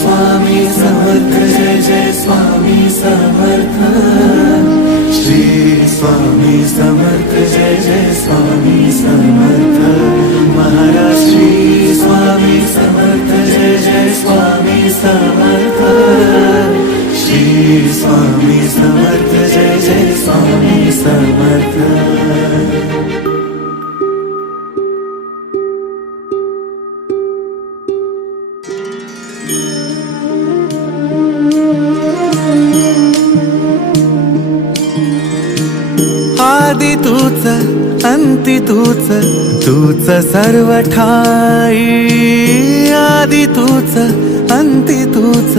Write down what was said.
स्वामी समर्थ जय जय स्वामी समर्थ। श्री स्वामी समर्थ जय जय स्वामी समर्थ। महाराज श्री स्वामी समर्थ जय जय स्वामी समर्थ। श्री स्वामी समर्थ जय जय स्वामी समर्थ। आदि तूच अंती तूच, तूच सर्व ठाई। आदि तूच अंती तूच,